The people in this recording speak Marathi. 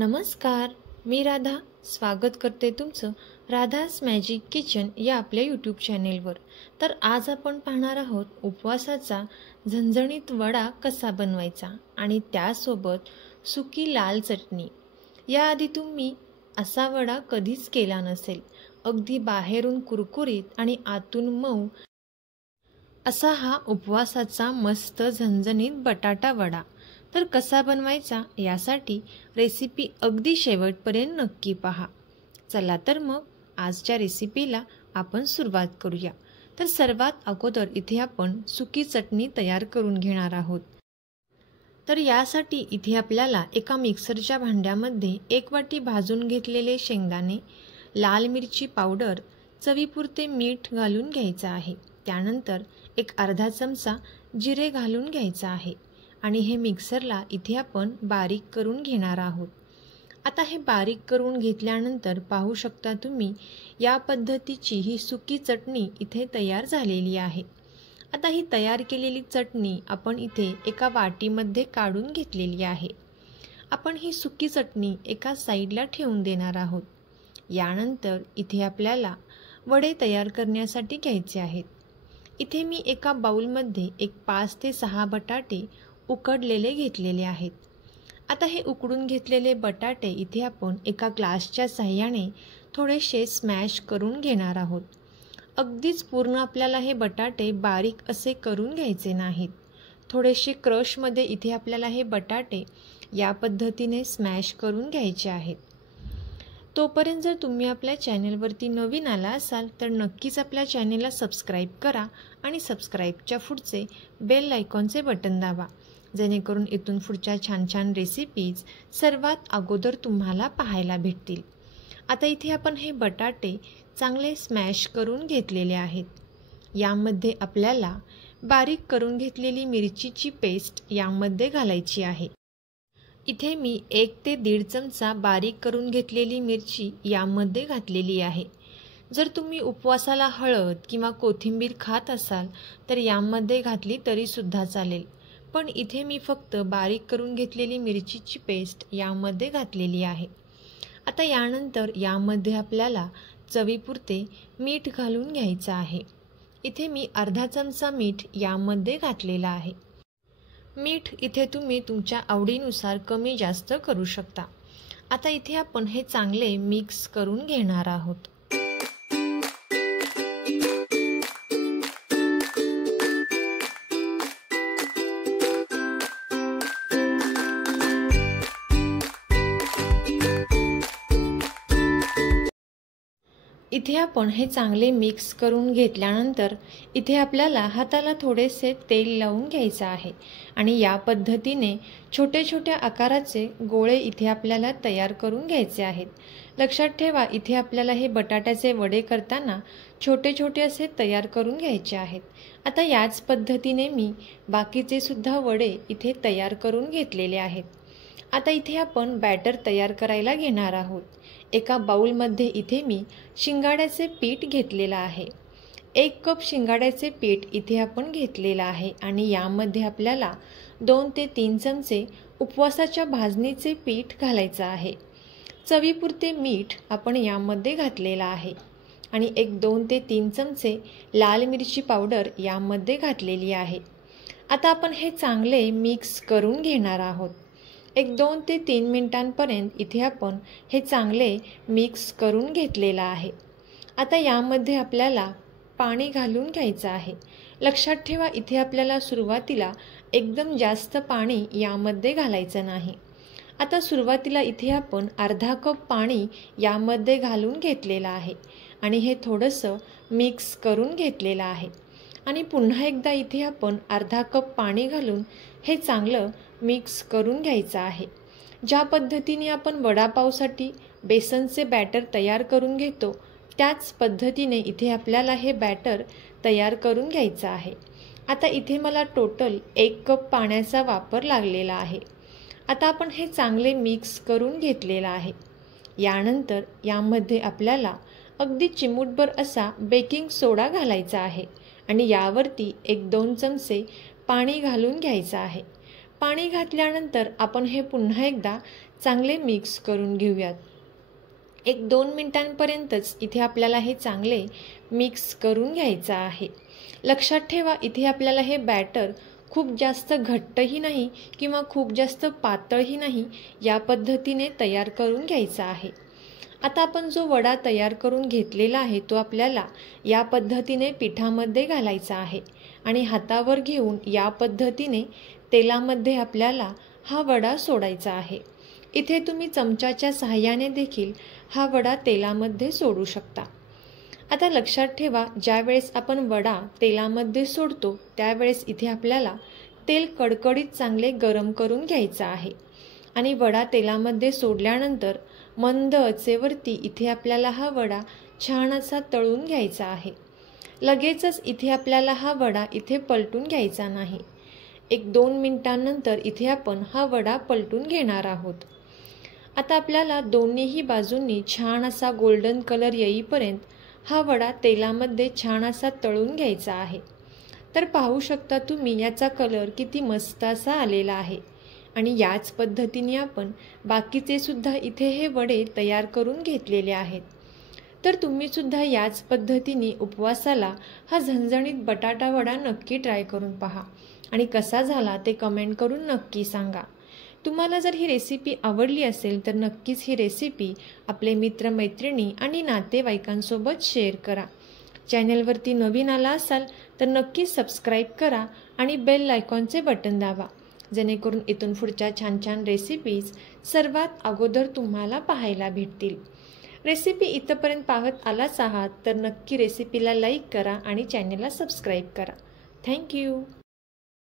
नमस्कार, मी राधा स्वागत करते तुमचं राधास मॅजिक किचन या आपल्या यूट्यूब चॅनेलवर। तर आज आपण पाहणार आहोत उपवासाचा झणझणीत वडा कसा बनवायचा आणि त्यासोबत सुकी लाल चटणी। याआधी तुम्ही असा वडा कधीच केला नसेल। अगदी बाहेरून कुरकुरीत आणि आतून मऊ असा हा उपवासाचा मस्त झणझणीत बटाटा वडा। तर कसा बनवायचा यासाठी रेसिपी अगदी शेवटपर्यंत नक्की पहा। चला तर मग आजच्या रेसिपीला आपण सुरुवात करूया। तर सर्वात अगोदर इथे आपण सुकी चटणी तयार करून घेणार आहोत। तर यासाठी इथे आपल्याला एका मिक्सरच्या भांड्यामध्ये 1 वाटी भाजून घेतलेले शेंगदाणे, लाल मिरची पावडर, चवीपुरते मीठ घालून घ्यायचं आहे। त्यानंतर एक अर्धा चमचा जिरे घालून घ्यायचं आहे आणि हे मिक्सरला इथे आपण बारीक करून घेणार आहोत। आता हे बारीक करून घेतल्यानंतर पाहू शकता तुम्ही या पद्धतीची ही सुकी चटणी इथे तयार झालेली आहे। आता ही तयार केलेली चटणी आपण इथे एका वाटीमध्ये काढून घेतलेली आहे। आपण ही सुकी चटणी एका साईडला ठेवून देणार आहोत। यानंतर इथे आपल्याला वडे तयार करण्यासाठी घ्यायचे आहेत। इथे मी एका बाउलमध्ये एक 5 ते 6 बटाटे उकडलेले घेतलेले आहेत। आता हे उकडून घेतलेले बटाटे इथे आपण एका ग्लासच्या साहाय्याने थोडेसे स्मॅश करून घेणार आहोत। अगदीच पूर्ण आपल्याला हे बटाटे बारीक असे करून घ्यायचे नाहीत। थोडेसे क्रशमध्ये इथे आपल्याला हे बटाटे या पद्धतीने स्मॅश करून घ्यायचे आहेत। तोपर्यंत जर तुम्ही आपल्या चॅनलवरती नवीन आला असाल तर नक्कीच आपल्या चॅनलला सबस्क्राईब करा आणि सबस्क्राईबच्या पुढचे बेल आयकॉनचे बटन दाबा, जेणेकरून इथून पुढच्या छान छान रेसिपीज सर्वात अगोदर तुम्हाला पाहायला भेटतील। आता इथे आपण हे बटाटे चांगले स्मॅश करून घेतलेले आहेत। यामध्ये आपल्याला बारीक करून घेतलेली मिरचीची पेस्ट यामध्ये घालायची आहे। इथे मी 1 ते 1.5 चमचा बारीक करून घेतलेली मिरची यामध्ये घातलेली आहे। जर तुम्ही उपवासाला हळद किंवा कोथिंबीर खात असाल तर यामध्ये घातली तरी सुद्धा चालेल, पण इथे मी फक्त बारीक करून घेतलेली मिरचीची पेस्ट यामध्ये घातलेली आहे। आता यानंतर यामध्ये आपल्याला चवीपुरते मीठ घालून घ्यायचं आहे। इथे मी अर्धा चमचा मीठ यामध्ये घातलेला आहे। मीठ इथे तुम्ही तुमच्या आवडीनुसार कमी जास्त करू शकता। आता इथे आपण हे चांगले मिक्स करून घेणार आहोत। इथे आपण हे चांगले मिक्स करून घेतल्यानंतर इथे आपल्याला हाताला थोडेसे तेल लावून घ्यायचं आहे आणि या पद्धतीने छोटे छोटे आकाराचे गोळे इथे आपल्याला तयार करून घ्यायचे आहेत। लक्षात ठेवा, इथे आपल्याला हे बटाट्याचे वडे करताना छोटे छोटे असे तयार करून घ्यायचे आहेत। आता याच पद्धतीने मी बाकीचे सुद्धा वडे इथे तयार करून घेतलेले आहेत। आता इथे आपण बॅटर तयार करायला घेणार आहोत। एका बाउलमध्ये इथे मी शिंगाड्याचे पीठ घेतलेलं आहे। 1 कप शिंगाड्याचे पीठ इथे आपण घेतलेलं आहे आणि यामध्ये आपल्याला 2 ते 3 चमचे उपवासाच्या भाजणीचे पीठ घालायचं आहे। चवीपुरते मीठ आपण यामध्ये घातलेलं आहे आणि 2 ते 3 चमचे लाल मिरची पावडर यामध्ये घातलेली आहे। आता आपण हे चांगले मिक्स करून घेणार आहोत। 2 ते 3 मिनिटांपर्यंत इथे आपण हे चांगले मिक्स करून घेतलेलं आहे। आता यामध्ये आपल्याला पाणी घालून घ्यायचं आहे। लक्षात ठेवा, इथे आपल्याला सुरुवातीला एकदम जास्त पाणी यामध्ये घालायचं नाही। आता सुरुवातीला इथे आपण अर्धा कप पाणी यामध्ये घालून घेतलेलं आहे आणि हे थोडंसं मिक्स करून घेतलेलं आहे आणि पुन्हा एकदा इथे आपण अर्धा कप पाणी घालून हे चांगलं मिक्स करून घ्यायचं आहे। ज्या पद्धतीने आपण वडापावसाठी बेसनचे बॅटर तयार करून घेतो त्याच पद्धतीने इथे आपल्याला हे बॅटर तयार करून घ्यायचं आहे। आता इथे मला टोटल 1 कप पाण्याचा वापर लागलेला आहे। आता आपण हे चांगले मिक्स करून घेतलेलं आहे। यानंतर यामध्ये आपल्याला अगदी चिमूटभर असा बेकिंग सोडा घालायचा आहे आणि यावरती 1-2 चमचे पाणी घालून घ्यायचं आहे। पाणी घातल्यानंतर आपण हे पुन्हा एकदा चांगले मिक्स करून घेऊयात. 1-2 मिनिटांपर्यंतच इथे आपल्याला हे चांगले मिक्स करून घ्यायचं आहे. लक्षात ठेवा, इथे आपल्याला हे बॅटर खूप जास्त घट्टही नाही किंवा खूप जास्त पातळही नाही, या पद्धतीने तयार करून घ्यायचा आहे. आता आपण जो वडा तयार करून घेतलेला आहे तो आपल्याला या पद्धतीने पिठामध्ये घालायचा आहे आणि हातावर घेऊन या पद्धतीने तेलामध्ये आपल्याला हा वडा सोडायचा आहे. इथे तुम्ही चमच्याच्या सहाय्याने देखील हा वडा तेलामध्ये सोडू शकता. आता लक्षात ठेवा, ज्यावेळेस आपण वडा तेलामध्ये सोडतो त्यावेळेस इथे आपल्याला तेल कडकडीत चांगले गरम करून घ्यायचं आहे आणि वडा तेलामध्ये सोडल्यानंतर मंद आचेवरती इथे आपल्याला हा वडा छान असा तळून घ्यायचा आहे. लगेचच इथे आपल्याला हा वडा इथे पलटून घ्यायचा नाही. 1-2 मिनिटांनंतर इथे आपण हा वडा पलटून घेणार आहोत. आता आपल्याला दोन्हीही बाजूंनी छान असा गोल्डन कलर येईपर्यंत हा वडा तेलामध्ये छान असा तळून घ्यायचा आहे. तर पाहू शकता तुम्ही याचा कलर किती मस्त असा आलेला आहे आणि याच पद्धतीने आपण बाकीचे सुद्धा इथे हे वडे तयार करून घेतलेले आहेत. तर तुम्ही सुद्धा याच पद्धतीने उपवासाला हा झणझणीत बटाटा वडा नक्की ट्राय करून पहा आणि कसा झाला ते कमेंट करून नक्की सांगा. तुम्हाला जर ही रेसिपी आवडली असेल तर नक्कीच ही रेसिपी आपले मित्रमैत्रिणी आणि नातेवाईकांसोबत शेअर करा. चॅनलवरती नवीन आला असाल तर नक्की सबस्क्राईब करा आणि बेल आयकॉनचे बटन दाबा, जेणेकरून इथून पुढच्या छान छान रेसिपीज सर्वात अगोदर तुम्हाला पाहायला भेटतील. रेसिपी इथंपर्यंत पाहत आलाच आहात तर नक्की रेसिपीला लाईक करा आणि चॅनलला सबस्क्राईब करा. थँक्यू.